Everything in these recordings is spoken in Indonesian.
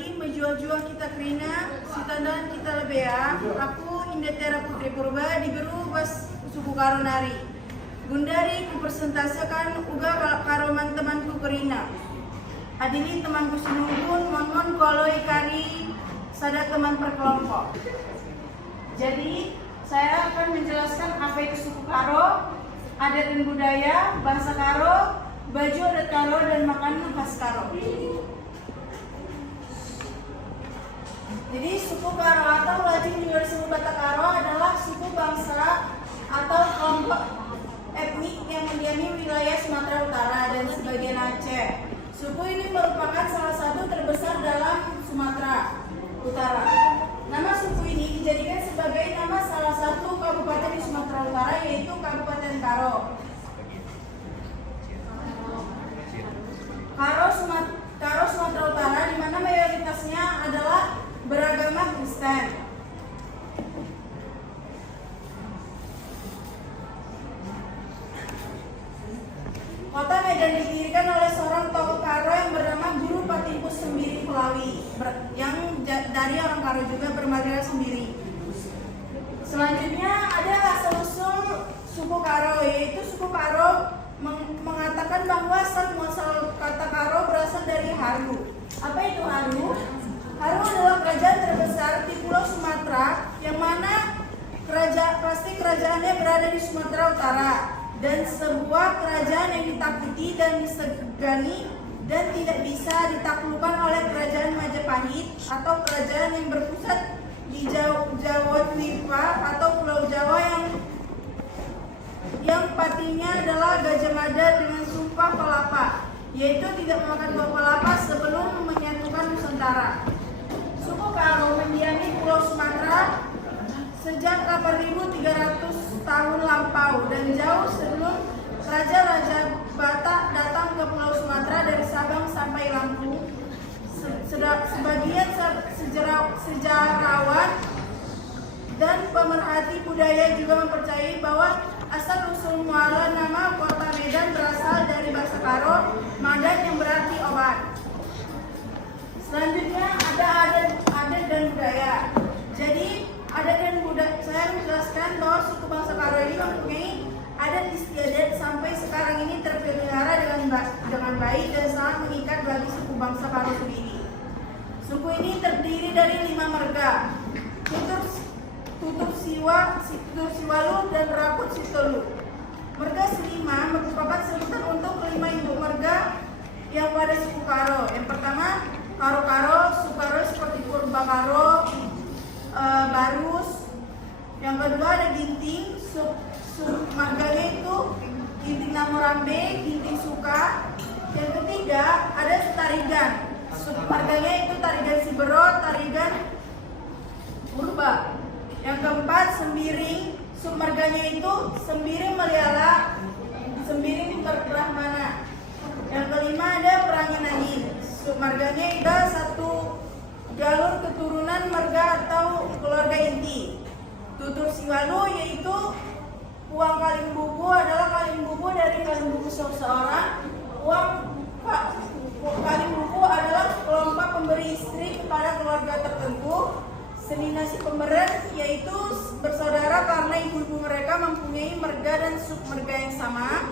lagi menjual-jual kita kerina, sitandan kita lebea. Aku Indetera Putri Purba diberu bas suku karo nari. Gundari kupresentasekan uga karoman temanku kerina. Adini temanku sinungkun, mon kalau ikari sada teman perkelompok. Jadi saya akan menjelaskan apa itu suku karo, adat dan budaya, bahasa karo, baju adat karo, dan makanan khas karo. Jadi suku karo atau lajeng juga disebut Batak Karo adalah suku bangsa atau kelompok etnik yang mendiami wilayah Sumatera Utara dan sebagian Aceh. Suku ini merupakan salah satu terbesar dalam Sumatera Utara. Nama suku ini dijadikan sebagai nama salah satu kabupaten di Sumatera Utara, yaitu Kabupaten Karo. Karo Sumatera Utara, di mana mayoritasnya adalah beragama Kristen. Kota Medan didirikan oleh seorang tokoh Karo yang bernama Guru Patimpus Sembiri Kulawi, yang dari orang Karo juga bermarga Sembiri. Selanjutnya ada asal-usul suku Karo, yaitu suku Karo mengatakan bahwa asal muasal kata Karo berasal dari Haru. Apa itu Haru? Haru adalah kerajaan terbesar di Pulau Sumatera, yang mana kerajaannya berada di Sumatera Utara, dan sebuah kerajaan yang ditakuti dan disegani dan tidak bisa ditaklukkan oleh kerajaan Majapahit atau kerajaan yang berpusat di Jawa Twipa atau Pulau Jawa yang patinya adalah Gajah Mada dengan Sumpah Pelapa, yaitu tidak memakan buah pelapa sebelum menyatukan Nusantara. Suku Karo mendiami Pulau Sumatera sejak 8.300 tahun lampau dan jauh sebelum Raja-Raja Batak datang ke Pulau Sumatera dari Sabang sampai Lampung. Sebagian sejarawan dan pemerhati budaya juga mempercayai bahwa asal-usul muara nama kota Medan berasal dari bahasa Karo, Madan yang berarti obat. Selanjutnya ada adat dan budaya. Jadi adat dan budaya, saya menjelaskan bahwa suku bangsa Karo ini mempunyai adat istiadat sampai sekarang ini terpelihara dengan baik dan sangat mengikat bagi suku bangsa Karo sendiri. Suku ini terdiri dari 5 marga: Tutur Siwalu dan Rakut Sitolu. Marga Selima merupakan sebutan untuk kelima induk marga yang pada suku Karo. Yang pertama Karo-Karo, Sukaro seperti Purba Karo, Barus. Yang kedua ada Ginting, marganya itu Ginting Namurambe, Ginting Suka. Yang ketiga ada Tarigan, marganya itu Tarigan Sibero, Tarigan Purba. Yang keempat Sembiring, submarganya itu Sembiring Meliala, Sembiring Rahmana. Yang kelima ada Perangin Angin, submarganya itu satu jalur keturunan marga atau keluarga inti. Tutur Siwalu yaitu uang Kalimbubu adalah Kalimbubu dari Kalimbubu seseorang. Uang Kalimbubu adalah kelompok pemberi istri kepada keluarga tertentu. Seni nasi pemberian yaitu bersaudara karena ibu-ibu mereka mempunyai marga dan submarga yang sama.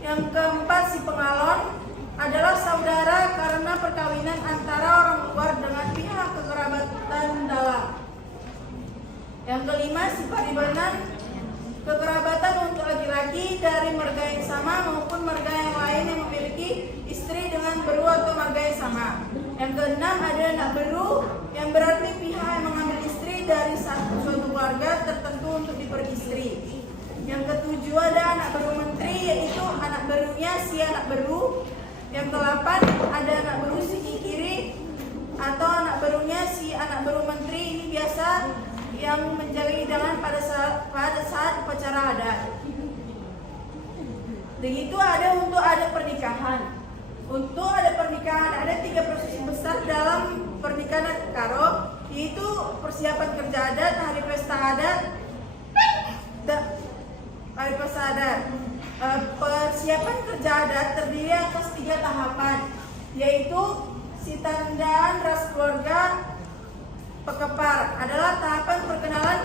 Yang keempat si Pengalon adalah saudara karena perkawinan antara orang luar dengan pihak kekerabatan dalam. Yang kelima si Paribanan, kekerabatan untuk laki-laki dari marga yang sama maupun marga yang lain yang memiliki istri dengan beru atau marga yang sama. Yang keenam ada anak beru, yang berarti pihak yang mengambil istri dari suatu keluarga tertentu untuk diperistri. Yang ketujuh ada anak beru menteri, yaitu anak berunya si anak beru. Yang kedelapan ada anak beru si kiri atau anak berunya si anak beru menteri. Ini biasa yang menjaga hidangan pada saat upacara adat. Begitu ada untuk adat pernikahan. Untuk adat pernikahan ada 3 prosesi besar dalam pernikahan Karo, yaitu persiapan kerja adat, hari pesta adat. Persiapan kerja adat terdiri atas 3 tahapan, yaitu Sitandaan ras keluarga Pekepar adalah tahapan perkenalan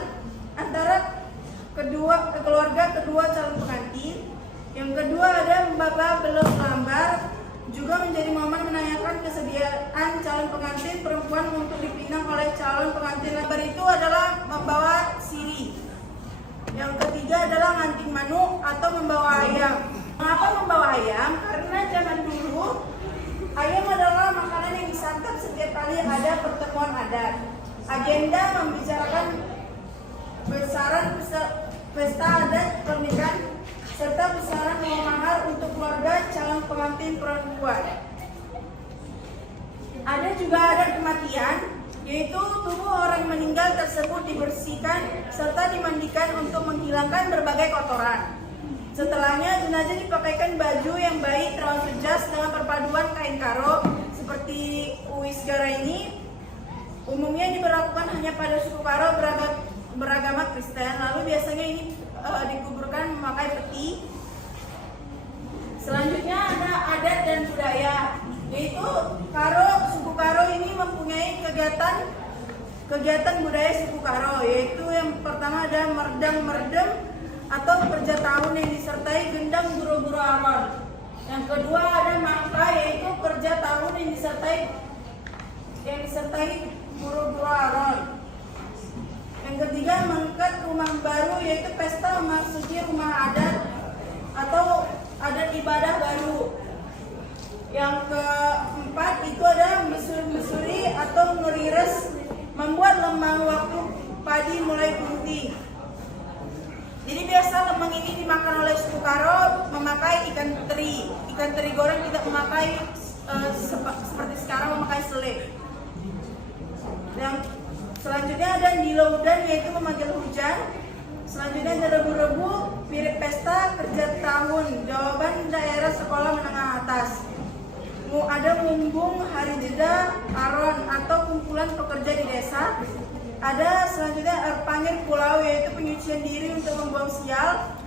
antara keluarga kedua calon pengantin. Yang kedua ada Mbaba belum lambar, juga menjadi momen menanyakan kesediaan calon pengantin perempuan untuk dipinang oleh calon pengantin lambar itu adalah membawa siri. Yang ketiga adalah nganting manu atau membawa ayam. Mengapa membawa ayam? Karena zaman dulu ayam adalah makanan yang disantap setiap kali ada pertemuan adat. Agenda membicarakan besaran pesta adat pernikahan serta besaran uang mahar untuk keluarga calon pengantin perempuan. Ada juga adat kematian, yaitu tubuh orang meninggal tersebut dibersihkan serta dimandikan untuk menghilangkan berbagai kotoran. Setelahnya jenazah dipakaikan baju yang baik termasuk jas dengan perpaduan kain karo seperti Uisgara ini. Umumnya diberlakukan hanya pada suku Karo beragama Kristen. Lalu biasanya ini dikuburkan memakai peti. Selanjutnya ada adat dan budaya, yaitu suku Karo ini mempunyai kegiatan budaya suku Karo, yaitu yang pertama ada merdang-merdem atau kerja tahun yang disertai gendang guru-guru aron. Yang kedua ada mangka, yaitu kerja tahun yang disertai guru-guru aron. Yang ketiga mengket rumah baru, yaitu pesta memasuki rumah adat atau adat ibadah baru. Yang keempat itu ada mesuri atau ngerires, membuat lemang waktu padi mulai bunting. Jadi biasa lemang ini dimakan oleh suku Karo memakai ikan teri. Ikan teri goreng tidak memakai seperti sekarang memakai selai. Yang selanjutnya ada dilaudan, yaitu memanggil hujan. Selanjutnya ada rebu-rebu, mirip pesta kerja tahun, jawaban daerah sekolah menengah atas. Ada mumbung, hari jeda, aron atau kumpulan pekerja di desa. Ada selanjutnya panggil pulau, yaitu penyucian diri untuk membuang sial.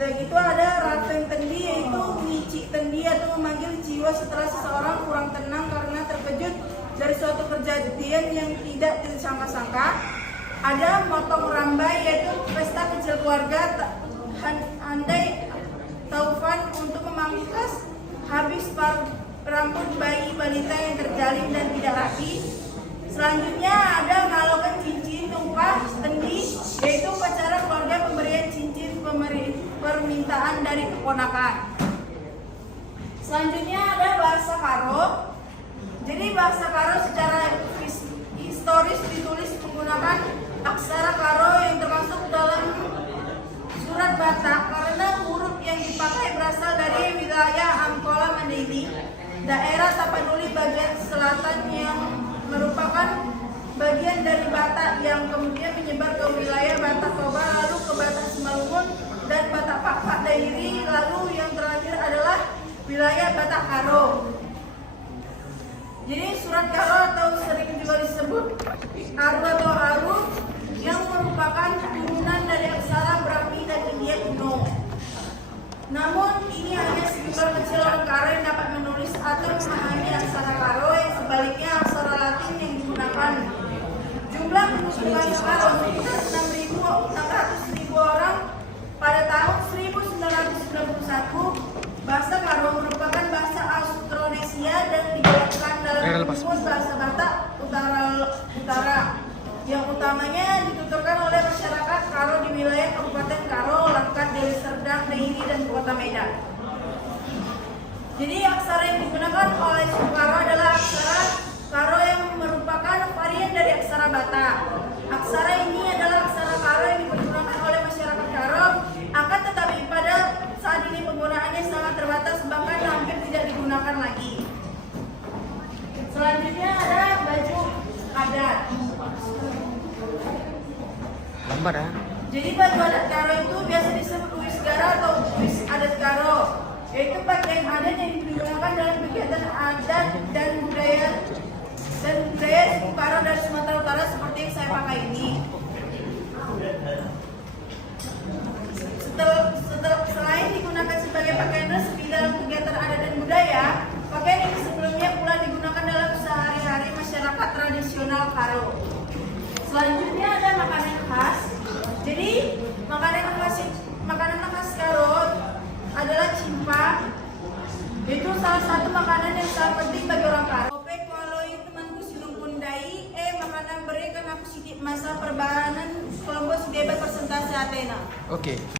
Dan itu ada rateng tendi, yaitu ngicik tendi atau memanggil jiwa setelah seseorang kurang tenang karena terkejut dari suatu kejadian yang tidak disangka-sangka. Ada motong rambai, yaitu pesta kecil keluarga handai taufan untuk memangkas habis rambut bayi balita yang terjalin dan tidak rapi. Selanjutnya ada ngalokan cincin tumpah tendi, yaitu upacara keluarga pemberian cincin permintaan dari keponakan. Selanjutnya ada bahasa Karo. Jadi bahasa Karo secara historis ditulis menggunakan aksara Karo yang termasuk dalam surat Batak karena huruf yang dipakai berasal dari wilayah Angkola Mandailing, daerah Tapanuli bagian selatan yang merupakan bagian dari Batak yang kemudian menyebar ke wilayah Batak Toba, lalu ke Batak Simalungun dan Batak Pakpak Dairi, lalu yang terakhir adalah wilayah Batak Karo. Jadi surat Karo atau sering juga disebut Aru atau Aru yang merupakan turunan dari aksara Brahmi dan India kuno. Namun ini hanya segelintir kecil orang Karo yang dapat menulis atau memahami aksara Karo, yang sebaliknya aksara Latin yang digunakan. Jumlah penduduk bahasa Karo sekitar 600.000 orang pada tahun 1991. Bahasa Karo merupakan bahasa Austronesia dan digolongkan dalam rumpun bahasa Batak Utara yang utamanya dituturkan oleh masyarakat Karo di wilayah Kabupaten Karo, Langkat, Deli Serdang, Dairi, dan Kota Medan. Jadi aksara yang digunakan oleh suku Karo adalah aksara Karo yang merupakan varian dari aksara Batak. Aksara ini adalah aksara Karo yang digunakan oleh masyarakat Karo, akan tetapi pada saat ini penggunaannya sangat terbatas, bahkan hampir tidak digunakan lagi. Selanjutnya ada baju adat. Lambat ya. Jadi baju adat Karo itu biasa disebut Uisgara atau Uis adat Karo, yaitu pakaian adat yang digunakan dalam kegiatan adat dan budaya suku Karo dari Sumatera Utara seperti yang saya pakai ini. Selain digunakan sebagai pakaian resmi dalam kegiatan adat dan budaya, pakaian ini sebelumnya pula masa perbahanan kelompok bebas presentasi Athena. Oke.